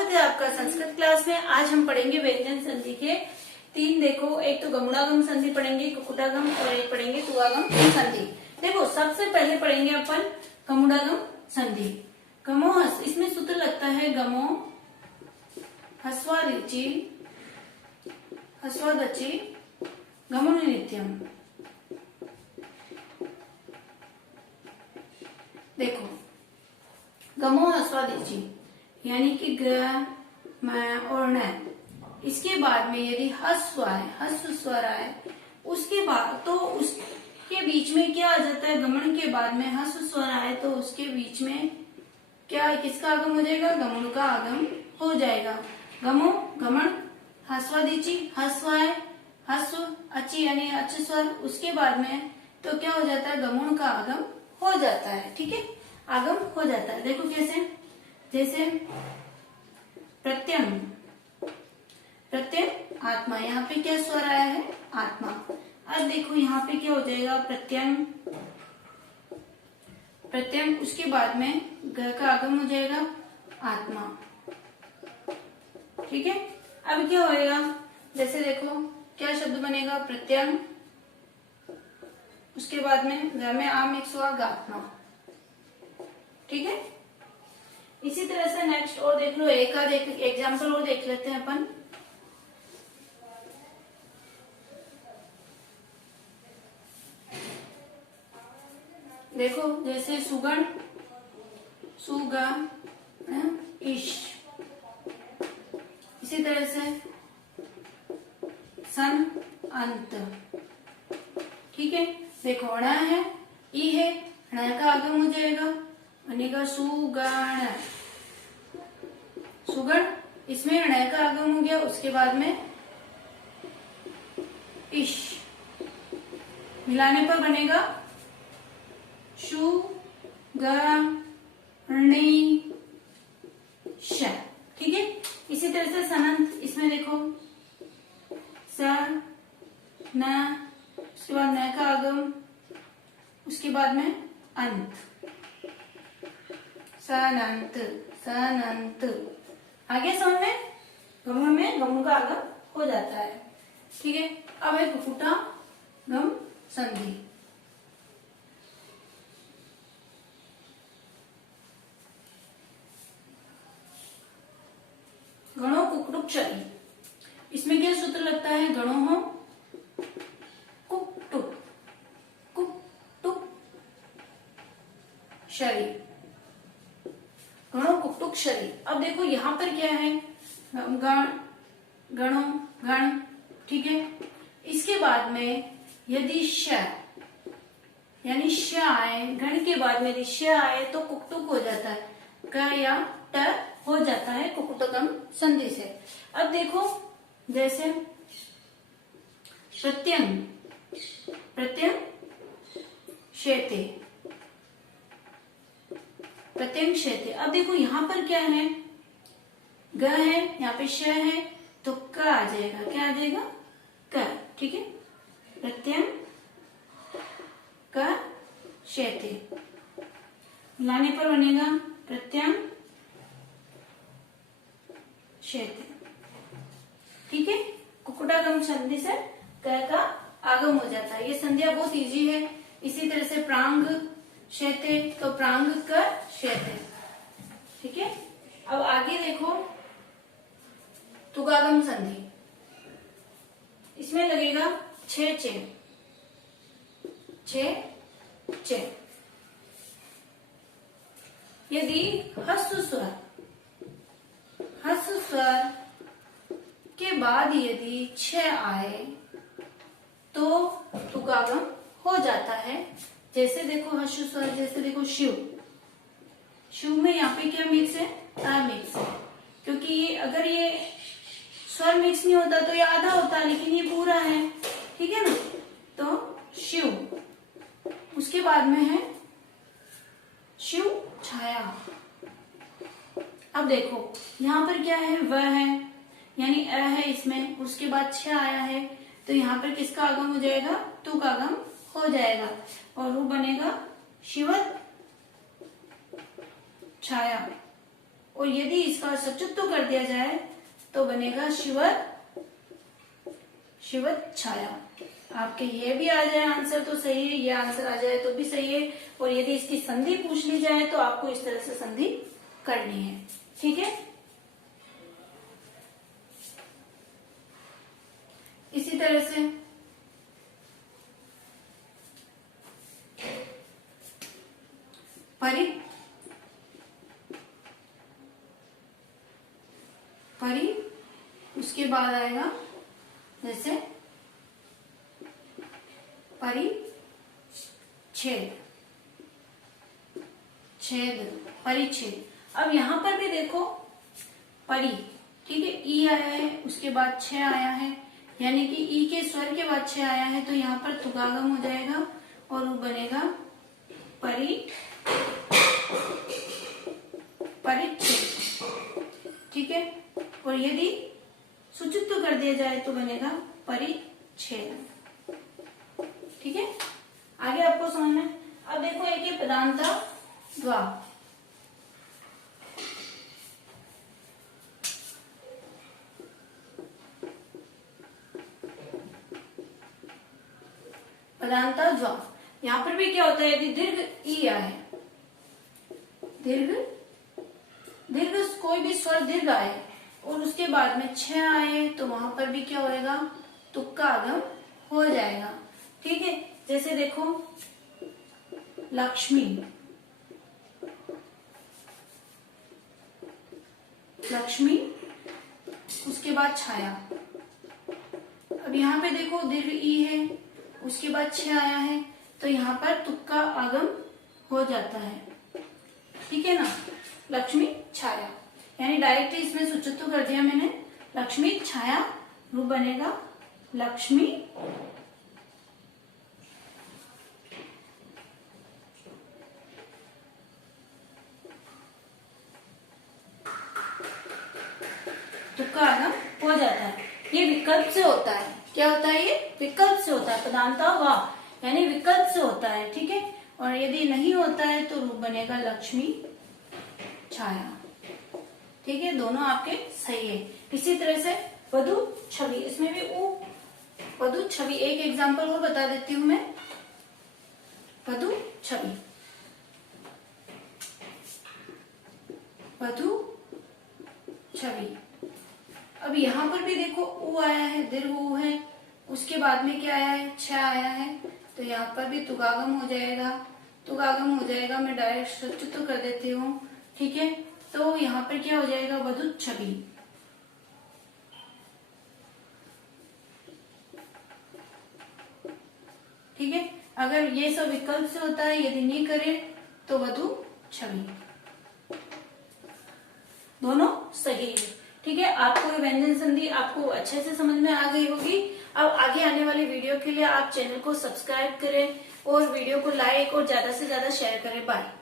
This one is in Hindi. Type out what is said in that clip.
स्वागत है आपका संस्कृत क्लास में। आज हम पढ़ेंगे व्यंजन संधि के तीन। देखो, एक तो गमुड़ागम संधि पढ़ेंगे, कुक्कुटागम और एक पढ़ेंगे तुगागम संधि। देखो, सबसे पहले पढ़ेंगे अपन गमुड़ागम संधि। गमो हस, इसमें सूत्र लगता है गमो हस्वादिची हस्वादची गमुनि नित्यम। देखो, गमो हस्वादिची यानी कि ग म और न, इसके बाद में यदि हस्व आए, हस्व स्वर आए, उसके बाद तो उसके बीच में क्या आ जाता है? गमन के बाद में हस्व स्वर आए तो उसके बीच में क्या, किसका आगम हो जाएगा? गमन का आगम हो जाएगा। गमो गमन, हस्वादिची हस्व आए, हस्व अची यानी अच्छ स्वर, उसके बाद में तो क्या हो जाता है? गमन का आगम हो जाता है। ठीक है, आगम हो जाता है। देखो कैसे, जैसे प्रत्यंग, प्रत्यंग आत्मा, यहाँ पे क्या स्वर आया है? आत्मा। अब देखो यहाँ पे क्या हो जाएगा? प्रत्यंग, प्रत्यंग, उसके बाद में ग का आगम हो जाएगा आत्मा। ठीक है, अब क्या होएगा? जैसे देखो क्या शब्द बनेगा? प्रत्यंग, उसके बाद में ग में आम एक स्वर गात्मा। ठीक है, इसी तरह से नेक्स्ट और देख लो, एक आध एग्जाम्पल और देख लेते हैं अपन। देखो जैसे सुगण, सुगा इश, इसी तरह से सन अंत। ठीक है, देखो अण है, ई है, ण का आगम हो जाएगा बनेगा सुगण, सुगण, इसमें ण का आगम हो गया, उसके बाद में इश, मिलाने पर बनेगा शु ग णी श। ठीक है, इसी तरह से सनंत, इसमें देखो स न, उसके बाद न का आगम, उसके बाद में अंत, सनंत, सनंत। आगे समझ में, गम में गम का आगम हो जाता है। ठीक है, अब है कुक्कुटागम संधि। गणो कुक्कुट क्षरी, इसमें क्या सूत्र लगता है? गणो हो कुक्कुट, कुक्कुट क्षरी, गणो कुक्कुट क्षरी। अब देखो यहाँ पर क्या है? गण, गणो, गण। ठीक है, इसके बाद में यदि श यानी श आए, गण के बाद में यदि श आए तो कुक्कुट हो जाता है, क या ट हो जाता है कुक्कुटगम संधि से। अब देखो जैसे प्रत्यंग, प्रत्यंग शेते, प्रत्यंग शेते। अब देखो यहाँ पर क्या है? ग है, यहाँ पे श है, तो क आ जाएगा। क्या आ जाएगा? क। ठीक है, प्रत्यंग क शेते, मिलाने पर बनेगा प्रत्यंग शेते। ठीक है, कुक्कुटागम संधि से क का आगम हो जाता है। ये संधियां बहुत इजी है। इसी तरह से प्रांग शेते, तो प्रांग क शेते। ठीक है, अब आगे देखो तुगागम संधि, इसमें लगेगा छे चे, छे चे। यदि हस्व स्वर, हस्व स्वर के बाद यदि छ आए तो तुगागम हो जाता है। जैसे देखो हस्व स्वर, जैसे देखो शिव, शिव में यहाँ पे क्या मिक्स है? ता मिक्स है, क्योंकि ये अगर ये स्वर मिक्स नहीं होता तो ये आधा होता, लेकिन ये पूरा है। ठीक है ना, तो शिव, उसके बाद में है शिव छाया। अब देखो यहाँ पर क्या है? वह है, यानी अ है इसमें, उसके बाद छ आया है, तो यहाँ पर किसका आगम हो जाएगा? तु का आगम हो जाएगा, और वो बनेगा शिवत छाया। और यदि इसका सचुत्व कर दिया जाए तो बनेगा शिवर शिवत छाया। आपके ये भी आ जाए आंसर तो सही है, ये आंसर आ जाए तो भी सही है। और यदि इसकी संधि पूछ ली जाए तो आपको इस तरह से संधि करनी है। ठीक है, इसी तरह से परि परि उसके बाद आएगा जैसे परिच्छेद, छेद, परिच्छेद। अब यहां पर भी देखो परि, ठीक है, ई आया है, उसके बाद छ आया है, यानी कि ई के स्वर के बाद छ आया है, तो यहाँ पर तुकागम हो जाएगा और वो बनेगा परिच्छेद। ठीक है, और यदि सुचित्व कर दिया जाए तो बनेगा परिच्छेद। ठीक है, आगे आपको समझना है। अब देखो एक ये पदांता द्वा, पदांता द्वा। यहां पर भी क्या होता है, यदि दीर्घ ई आए, दीर्घ कोई भी स्वर दीर्घ आए और उसके बाद में छ आए तो वहां पर भी क्या होएगा, तुक्का आगम हो जाएगा। ठीक है, जैसे देखो लक्ष्मी, लक्ष्मी, उसके बाद छाया। अब यहाँ पे देखो दीर्घ ई है, उसके बाद छ आया है, तो यहाँ पर तुक्का आगम हो जाता है। ठीक है ना, लक्ष्मी छाया, यानी डायरेक्ट इसमें सुचित्व कर दिया मैंने, लक्ष्मी छाया, रूप बनेगा लक्ष्मी तुक्का आगम हो जाता है। ये विकल्प से होता है, क्या होता है, ये विकल्प से होता है, पदांता वा यानी विकल्प से होता है। ठीक है, और यदि नहीं होता है तो रूप बनेगा लक्ष्मी छाया। ठीक है, दोनों आपके सही है। इसी तरह से वधु छवि, इसमें भी ऊ वधु छवि, एक एग्जांपल और बता देती हूं मैं, वधु छवि, वधु छवि। अब यहाँ पर भी देखो ऊ आया है, दीर्घ ऊ है, उसके बाद में क्या आया है, छ आया है, तो यहाँ पर भी तुगागम हो जाएगा, तुगागम हो जाएगा। मैं डायरेक्ट सचित्व कर देती हूँ। ठीक है, तो यहाँ पर क्या हो जाएगा, वधु छवि। ठीक है, अगर ये सब विकल्प से होता है, यदि नहीं करे तो वधु छवि, दोनों सही है। ठीक है, आपको व्यंजन संधि आपको अच्छे से समझ में आ गई होगी। अब आगे आने वाली वीडियो के लिए आप चैनल को सब्सक्राइब करें और वीडियो को लाइक और ज्यादा से ज्यादा शेयर करें। बाय।